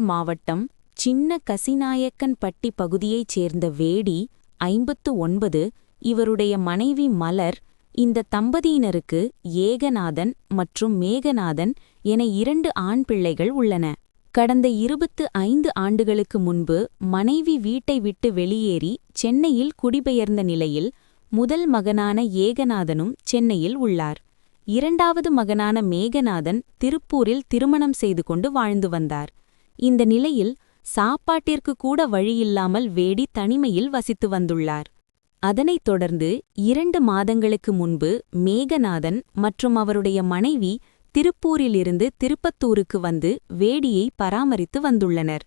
மாவட்டம் சின்ன கசிநாயக்கன்பட்டி பகுதியைச் சேர்ந்த வேடி ஐம்பத்து ஒன்பது இவருடைய மனைவி மலர் இந்த தம்பதியினருக்கு ஏகநாதன் மற்றும் மேகநாதன் என இரண்டு ஆண் பிள்ளைகள் உள்ளன. கடந்த இருபத்து ஐந்து ஆண்டுகளுக்கு முன்பு மனைவி வீட்டை விட்டு வெளியேறி சென்னையில் குடிபெயர்ந்த நிலையில் முதல் மகனான ஏகநாதனும் சென்னையில் உள்ளார். இரண்டாவது மகனான மேகநாதன் திருப்பூரில் திருமணம் செய்து கொண்டு வாழ்ந்து வந்தார். இந்த நிலையில் சாப்பாட்டிற்கு கூட வழியில்லாமல் வேடி தனிமையில் வசித்து வந்துள்ளார். அதனைத் தொடர்ந்து இரண்டு மாதங்களுக்கு முன்பு மேகநாதன் மற்றும் அவருடைய மனைவி திருப்பூரிலிருந்து திருப்பத்தூருக்கு வந்து வேடியை பராமரித்து வந்துள்ளனர்.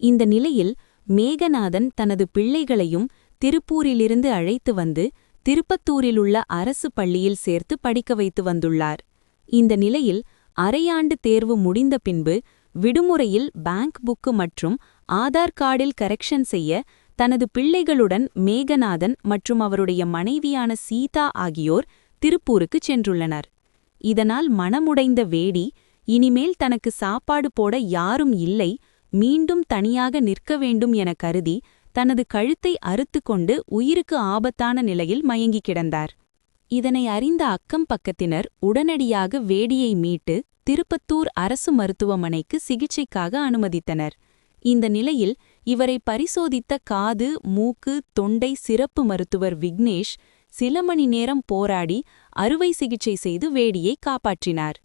இந்த நிலையில் மேகநாதன் தனது பிள்ளைகளையும் திருப்பூரிலிருந்து அழைத்து வந்து திருப்பத்தூரிலுள்ள அரசு பள்ளியில் சேர்த்து படிக்க வைத்து வந்துள்ளார். இந்த நிலையில் அரையாண்டு தேர்வு முடிந்த பின்பு விடுமுறையில் பேங்க் புக்கு மற்றும் ஆதார் கார்டில் கரெக்ஷன் செய்ய தனது பிள்ளைகளுடன் மேகநாதன் மற்றும் அவருடைய மனைவியான சீதா ஆகியோர் திருப்பூருக்கு சென்றுள்ளனர். இதனால் மனமுடைந்த வேடி இனிமேல் தனக்கு சாப்பாடு போட யாரும் இல்லை மீண்டும் தனியாக நிற்க வேண்டும் என கருதி தனது கழுத்தை அறுத்து கொண்டு உயிருக்கு ஆபத்தான நிலையில் மயங்கி கிடந்தார். இதனை அறிந்த அக்கம் பக்கத்தினர் உடனடியாக வேடியை மீட்டு திருப்பத்தூர் அரசு மருத்துவமனைக்கு சிகிச்சைக்காக அனுமதித்தனர். இந்த நிலையில் இவரை பரிசோதித்த காது மூக்கு தொண்டை சிறப்பு மருத்துவர் விக்னேஷ் சில மணி நேரம் போராடி அறுவை சிகிச்சை செய்து வேடியை காப்பாற்றினார்.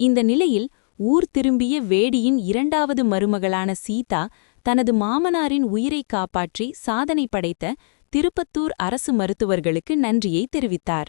இந்த நிலையில் ஊர் திரும்பிய வேடியின் இரண்டாவது மருமகளான சீதா தனது மாமனாரின் உயிரை காப்பாற்றி சாதனை படைத்த திருப்பத்தூர் அரசு மருத்துவர்களுக்கு நன்றியை தெரிவித்தார்.